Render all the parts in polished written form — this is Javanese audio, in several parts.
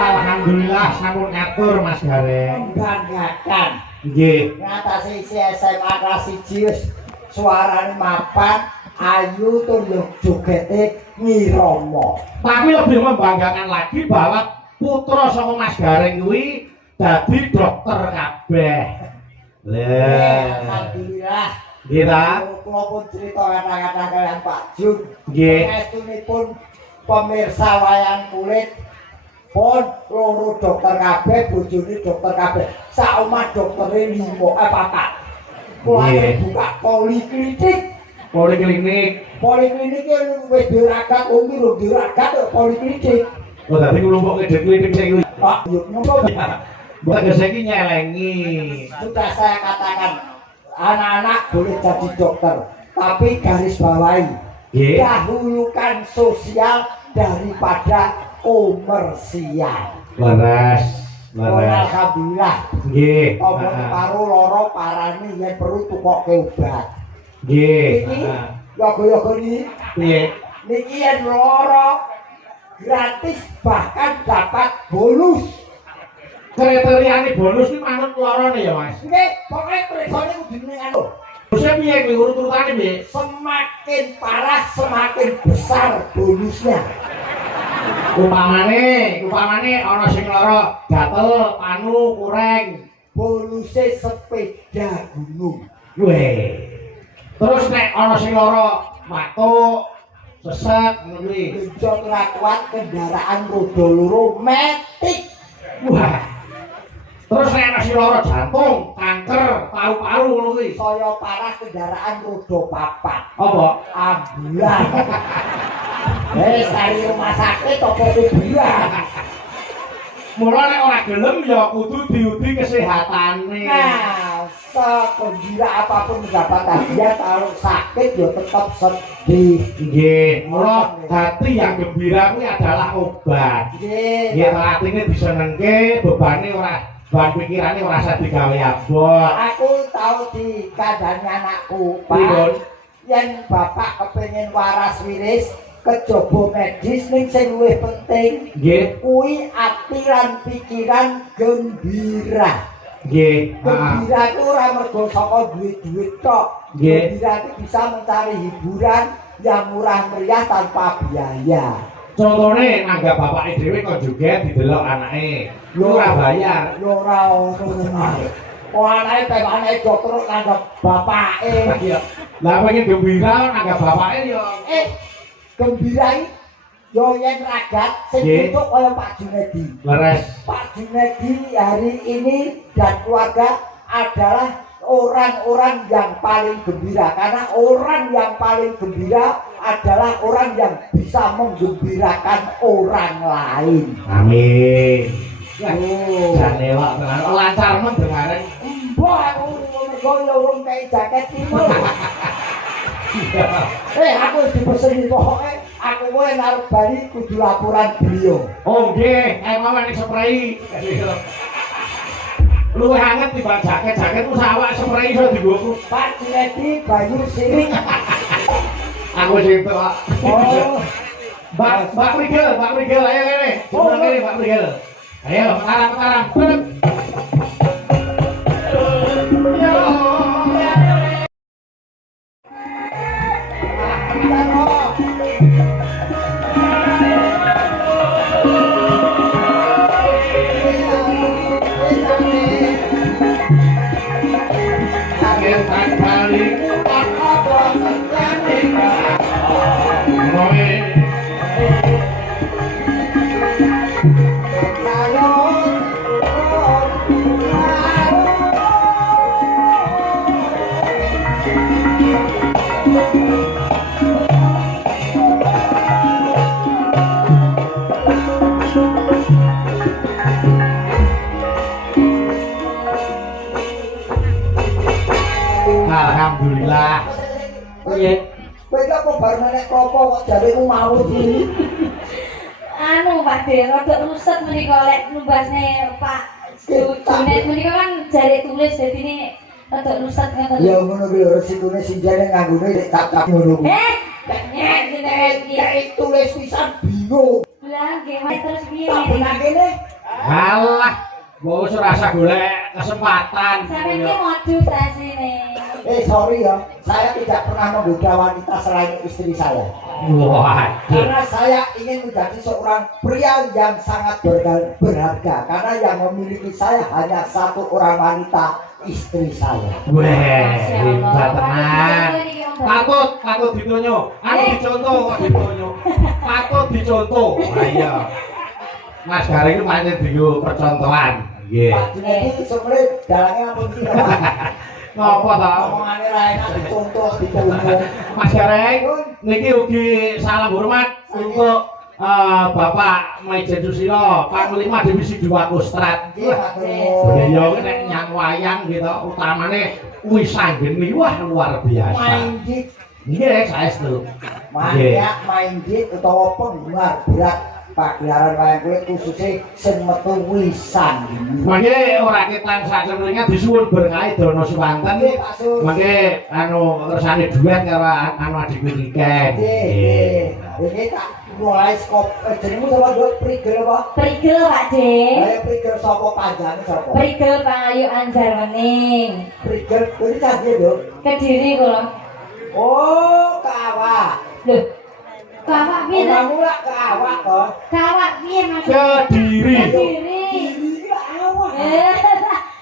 Alhamdulillah sampun ngatur Mas Gareng. Banggakan. Nggih. Ngatasi isi SMA kelas 1 suarane mapan, ayu tur yo jogete ngiromo. Tapi lebih membanggakan lagi bahwa putra saka Mas Gareng kuwi dadi dokter kabeh. Alhamdulillah. Nggih ta? Kula pun cerita kata-kata kalian Pak Jun. Nggih. Pangestunipun pemirsa wayang kulit pun loro dokter kabeh, bojone dokter kabeh. Sak omah doktere 4. Mulai buka poliklinik. Poliklinik wis diragat, wong lho diragat poliklinik. Oh, dadi nglumpuk ke klinik sing kuwi. Pak, yo ngono. Mbok iki nyelengi. Sudah saya katakan, anak-anak boleh jadi dokter, tapi garis bawahi dahulukan sosial daripada komersial. Leres. Alhamdulillah. Nggih. Apa paru loro parani yen perlu tukokke obat. Nggih. Iki yoga-yoga iki Piye? niki yen loro gratis bahkan dapat bonus. Kriteriane bonus iki manut lorone ya, Mas. Nggih, pokoke presone kudune anu. Bonusnya piye kuwi urut-urutane piye? Semakin parah semakin besar bonusnya. Upamane ana sing lara gatel, panu, kureng, Bonusnya sepeda gunung. weh. Terus nek ana sing lara watuk, sesek ngono kuwi. Genjot ora kuat kendaraan roda loro metik. Wah. Terus nek ana sing lara jantung, kanker, paru-paru ngono kuwi. Saya parah kendaraan roda 4. Apa? Ambulan. Dari rumah sakit apa kuburan. Mula nek ora gelem ya kudu diuji kesehatane. Nah, segembira apapun mendapat hadiah, kalau sakit ya tetap sedih. Nggih, mula hati yang gembira kuwi adalah obat. Nggih. Nggih, atine disenengke, bebane ora bahan pikirane ora usah digawe abot. Aku tahu dikandani anakku, Pripun? Pak. Yen bapak kepengin waras wiris, kejaba medis ning sing luwih penting Nggih, kuwi ati lan pikiran gembira. nggih. Gembira itu ora mergo saka duit-duit tok. Nggih. Gembira itu bisa mencari hiburan yang murah meriah tanpa biaya. Contone nanggap bapake dhewe kok juga didelok anake. Lu ora bayar. Yo ora ono. Oh anake pepane dokter nanggap bapake. Lah pengen gembira nanggap bapake yo. Gembira iki yo yen ragat sing Nggih. untuk kaya Pak Junedi. Leres. Pak Junedi hari ini dan keluarga adalah orang-orang yang paling gembira, karena orang yang paling gembira adalah orang yang bisa menggembirakan orang lain. Amin. Oh, Jane kok tenan lancar men dengaren. mbok aku mergo yo urung kei jaket timur. Aku wis dipeseni pokoke aku kowe arep bali kudu laporan beliau. Oh nggih, mau nek spray. Luwih anget timbang jaket ku sawak spray iso digoku. Pak Junedi Bayu Siring. Aku sing tok. Oh, Mbak Miguel, ayo kene. Coba kene Mbak Miguel. Ayo, sekarang. Alhamdulillah. Piye? kowe iki apa bar menek klopo kok jaremu mau iki? Anu Pak De, rada ruset menika lek numbasne Pak Junet menika kan jare tulis dadine rada ruset ngoten. Ya ngono kuwi resikone sinjane nganggone nek tak ngono kuwi. Ya tulis pisan bingung. Lah nggih terus piye? Tak benak kene. Alah, mau serasa golek kesempatan. Sampe iki modus asine. Sorry ya, saya tidak pernah menggoda wanita selain istri saya. Wah, Karena saya ingin menjadi seorang pria yang sangat berharga. Karena yang memiliki saya hanya satu orang wanita, istri saya. weh, hebat tenan. Patut ditonyo. Aku dicontoh kok ditonyo. Patut dicontoh. Lah iya. Mas Gareng iki pancen dienggo percontohan. Nggih. Pak Junedi sebenarnya dalangnya apa sih? Ngopo ta? Omongane ra enak dicontoh, ditonyo. Mas Gareng niki ugi salam hormat untuk Bapak Maijen Susilo, Panglima Divisi 2 Kostrad. Nggih, Pak Beliau ki nek nyang wayang gitu, utamane wis sanggeni wah luar biasa. Main dit, Nggih, saestu. banyak main dit utawa penggemar berat pagelaran wayang kuwi khususnya sing metu wisan. Mangke ora ketang sakemlinge disuwun berkahe Dono Suwanten. Nggih, Pak Sus. Mangke anu kersane duet karo anu adikku Niken. Nggih. Ini tak mulai skop jenengmu sapa Dok? Prigel apa? Prigel Pak De. Ayo prigel sapa panjangnya sapa? Prigel Pangayu Anjarwening. Prigel kuwi cah Dok. Kediri kula. Oh, kawak. Lho. Kawak piye ta? Kamu lah kawak toh. Kawak piye Mas? Kediri. Kediri. Ini lah awak.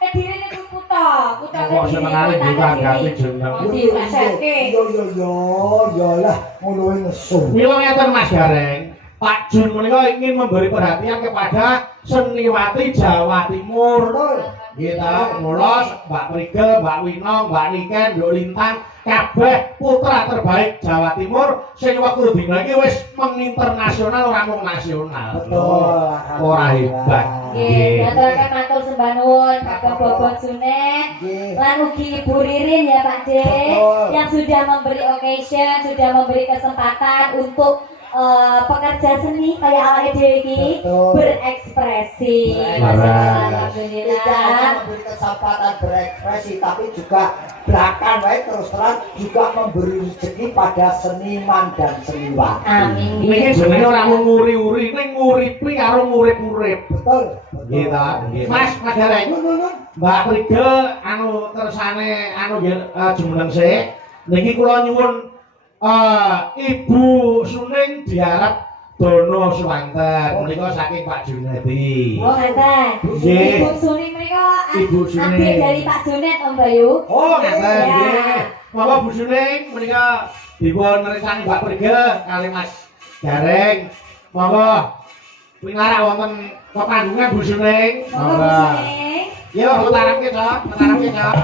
Kediri niku kutha Kok senengane ditanggapi jeneng. Dipasake. Yo lah ngono wae nesu. Mila ngeten Mas Gareng. Pak Jun menika ingin memberi perhatian kepada seniwati Jawa Timur. Betul. Gitu, mulos, Mbak Prigel, Mbak Wino, Mbak Niken, Nduk Lintang, kabeh putra terbaik Jawa Timur sing wektu dina iki wis menginternasional ora mung nasional. Betul. Ora hebat. Nggih, ngaturaken matur sembah nuwun kagem Bobot Junet lan ugi Ibu Ririn ya Pak D yang sudah memberi occasion, sudah memberi kesempatan untuk pekerja seni kayak awalnya dhewe iki berekspresi. Alhamdulillah. Tidak hanya memberi kesempatan berekspresi tapi juga belakang baik terus terang juga memberi rezeki pada seniman dan seniwan. Amin. Iki jenenge ora mung nguri-uri, ning nguripi karo ngurip-urip. Betul. Gitu. Mas Gareng. Mbak Prigel anu kersane anu jumeneng sik. Niki kula nyuwun Ibu Suning diharap dono swanten menika saking Pak Junedi. Oh, ngaten. Nggih. Ibu Suning menika Ibu Suning. adik dari Pak Junet Om Bayu. Oh, ngaten Ya. nggih. Monggo Bu Suning menika dipun resani Mbak Prigel kali Mas Gareng. Monggo pinarah wonten pepanggungan Bu Suning. Monggo Bu Suning. Yo, mutaramke, Cok. Mutaramke, Cok.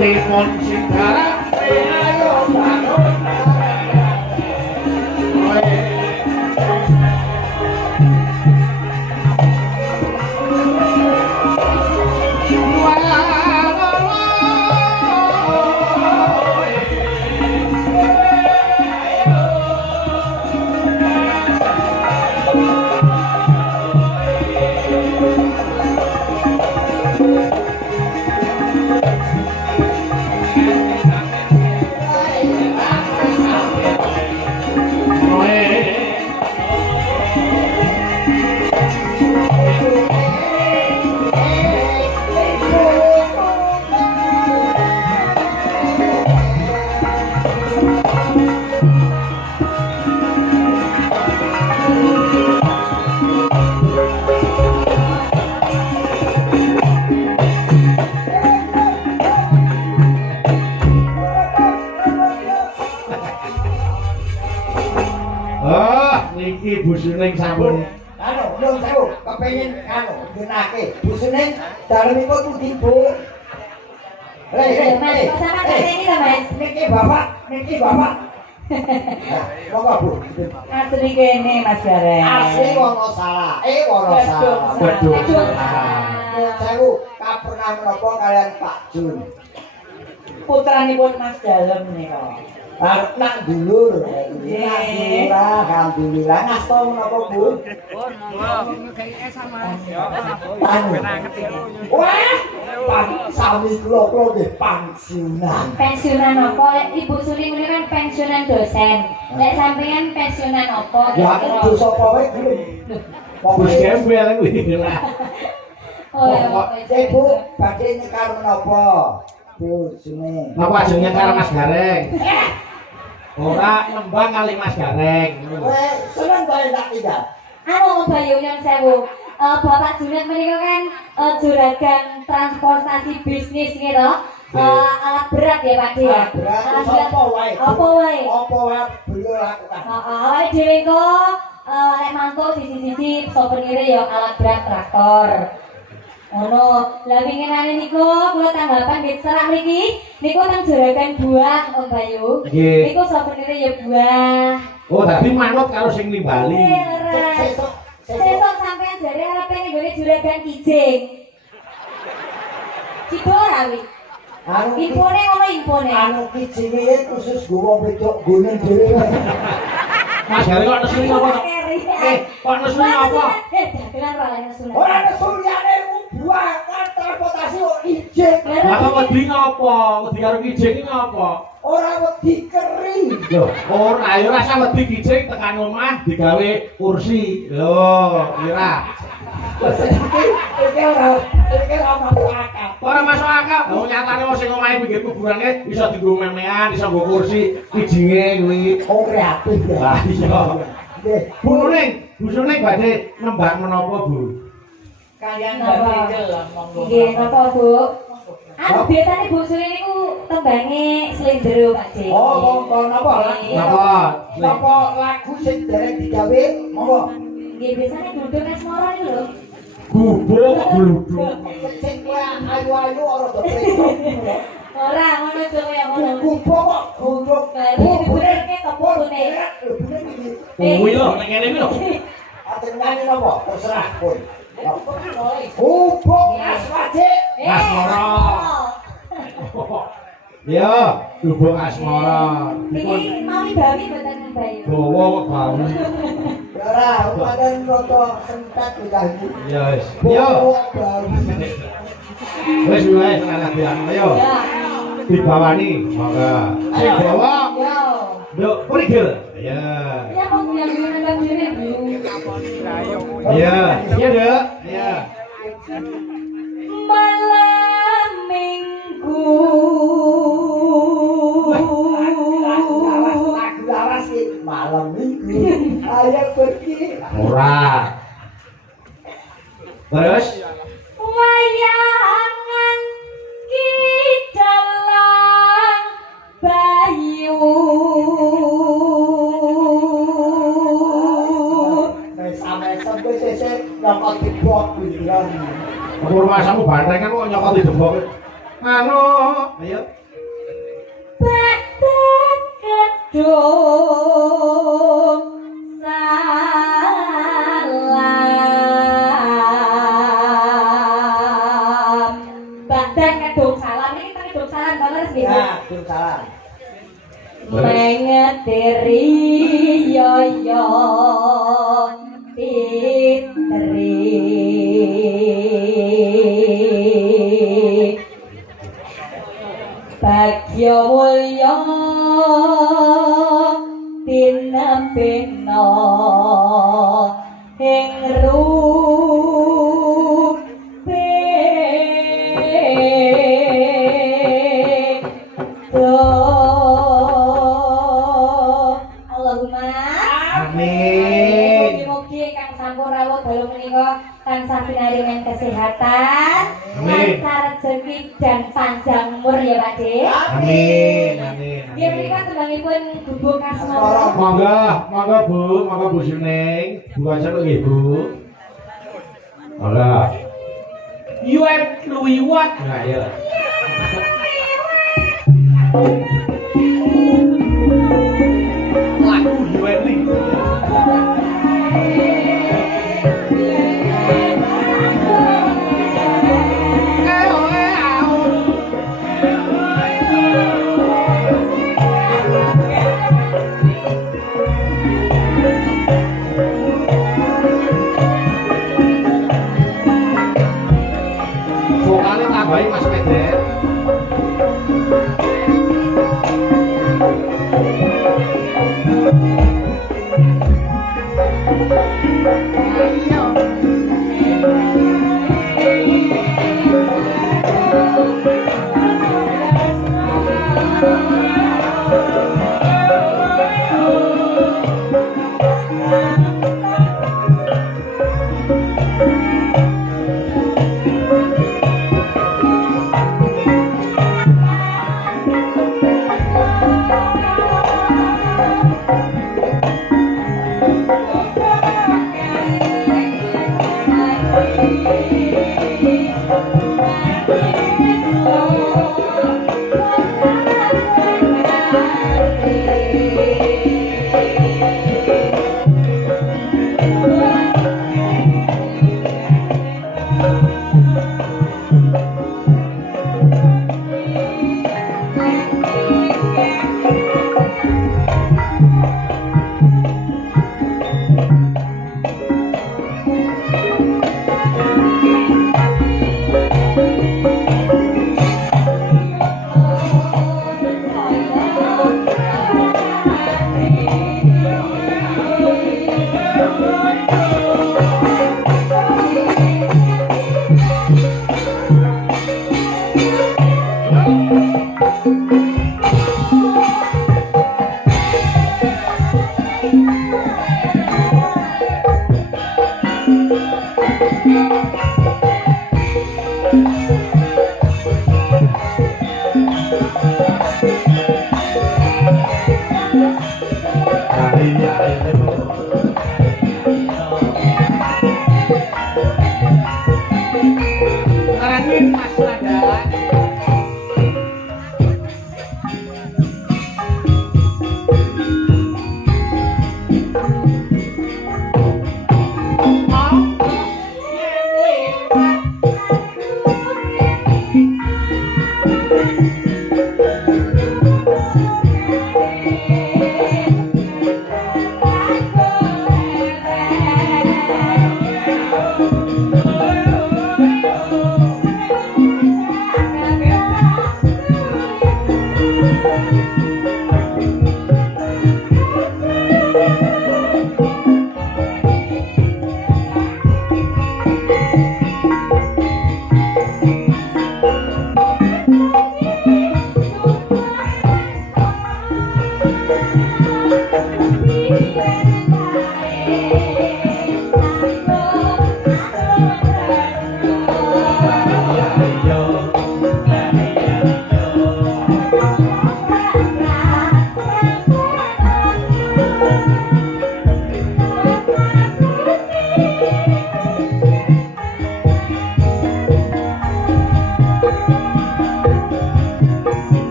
Timun Singara ayo bangun. Niki Bu Suning sampun Anu, nyuwun sewu, kepengin genake. Bu Suning dalemipun pundi, Bu? Mas, kok sama kayak ini ta, Mas? Niki Bapak. Monggo, Bu. Asli kene Mas Gareng. Asli Wonosala. Wonosala. Waduh. Nyuwun sewu, kapernah menapa kalian Pak Jun? Putranipun Mas Dalem nika. Nak dulur. Alhamdulillah. Ngasta menapa, Bu? Anu. Wah, sami kula nggih pensiunan. Pensiunan apa? Lek Ibu Suning ini kan pensiunan dosen. Lek sampean pensiunan apa? Ya kudu sapa wae gelem. Bos gembel kuwi lah. Oh, ya, Ibu badhe nyekar menapa? Bu Suning. Napa jenenge karo Mas Gareng? Ora nembang kali Mas Gareng. Weh, seneng bae tak tinggal. Anu Bayu nyon sewu. Bapak Junet menika kan juragan transportasi bisnis gitu. Alat berat ya Pak Dia. Berat sapa wae. Apa wae? Apa wae beliau lakukan. Awake dhewe kok lek mantuk siji-siji souvenir ya alat berat traktor. Ono, lah winginane niku kula tanggapan nggih serak mriki niku nang juragan buah Om Bayu. Nggih. Niku souvenir ya buah. Oh, tadi manut karo sing nimbali. Sesuk sampean jare arepe nggone juragan kijing. Cidora wi. Anu Impone ngono impone. anu kijinge khusus gowo wedok gone dhewe. Mas Gareng kok nesu apa? Kok nesu apa? Dagelan ora nesu. Ora nesu liyane buah kan transportasi kok ijek. Lah kok wedi ngopo? Wedi karo kijing iki ngopo? Ora wedi keri. Lho, ora ya rasa wedi kijing tekan omah digawe kursi. Lho, kira. Iki ora masuk akal. Ora masuk akal. Lho nyatane wong sing omahe pinggir kuburane iso dienggo memean, iso nggo kursi kijinge kuwi. Oh kreatif ya. Lah iya. Nggih, Bu Suning badhe nembang menapa Bu? Kalian Mbak Ridel monggo. Nggih, napa Bu? Anu biasane Bu Suri niku tembange slendro Pak J. Oh, napa lagu? Napa? Napa lagu sing dereng digawe? Monggo. Nggih, biasane duduk asmara niku lho. Gubuk kok gluduk. Sing kowe ayu-ayu ora do preso. Ora ngono to kaya ngono. Kupo kok gunduk. Bener-bener keputune. Kuwi lho, nek ngene iki lho. Aten nyanyi napa? Terserah pun. Kupo asmade. Asmara. Ya, gubuk asmara. Iki mami bawi mboten bayi. Bawa kok bau. Ora, padan roto sentak udahi. Ya wis. Ya. Wis wae tenan bilang ayo. Ya. Dibawani, mangga. Sing bawa Yo. Yo, perigel. Ya. Ya mau yang nang diri Bu. Ya, iya, Dek. Ya. Malam Minggu. Lagu lawas iki malam minggu. Ayo pergi. Ora. Terus Wayangan kidalang bayu. Mesam-mesam kowe sesuk nyokot dibok bilang. apa rumasamu bantengan kok nyokot dibok. Anu, ayo. Badan gedung salam. Badan gedung salam ini kita gedung salam banget sih. Ya, belum salah. Mengetiri yoyo pitri Bagya mulya tinapena ing rupe Allahumma Amin. mugi-mugi kang sampun rawuh dalu menika tansah pinaringan kesehatan, Amin. lancar rezeki dan panjang umur ya Pak D. Amin. Amin. Nggih menika tembangipun gubuk asmara. Mangga Bu Suning. Bukan saya nggih Bu. Mangga. You have luwiwat. Nah, ya. Lagu you have vokalnya tambahin Mas Pedet. Mas Landan.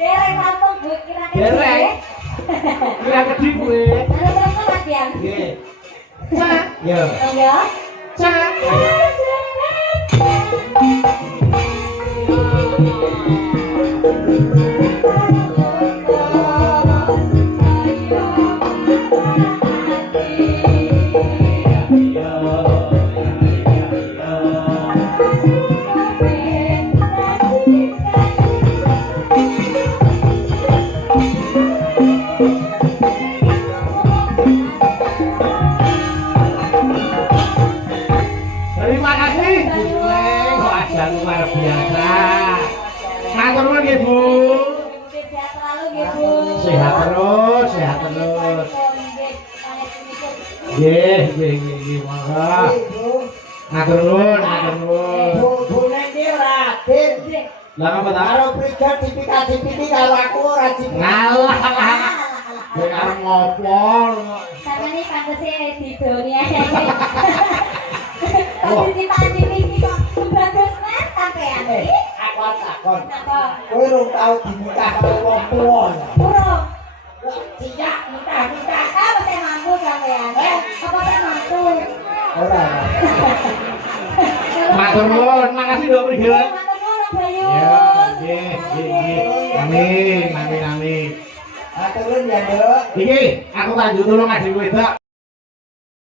Derek rampung Bu, kira-kira. Derek. Kira kedhi kowe. Halo Bang Mas ya. Nggih. Cak. Yo. Ya. Cak. Terima kasih Bu Suleng, kok ada luar biasa. Matur nuwun nggih Bu. Sehat selalu nggih Bu. Sehat terus, sehat terus. Nggih, nggih, nggih, monggo. Matur nuwun, matur nuwun. Bu-bune iki ora adil. Lah apa ta? Karo prigat dipikasi-piki karo aku ora dipikasi. Ngalah. Kowe arep ngopo? Sampeyan iki pantese didoni ae. Oh. Tapi dipantesi iki kok bagus mas sampeyan iki. Takon. Napa? Kowe rung tau dinikah karo wong tuwa ya. Burung. Siap nikah. Apa saya mampu sampeyan? Apa saya mampu? Ora. Matur nuwun, makasih Dok Prigel. Matur nuwun Bayu. Ya, nggih, nggih, nggih. Amin, amin, amin. Matur nuwun ya, Nduk. Iki aku lanjut tulung adik wedok.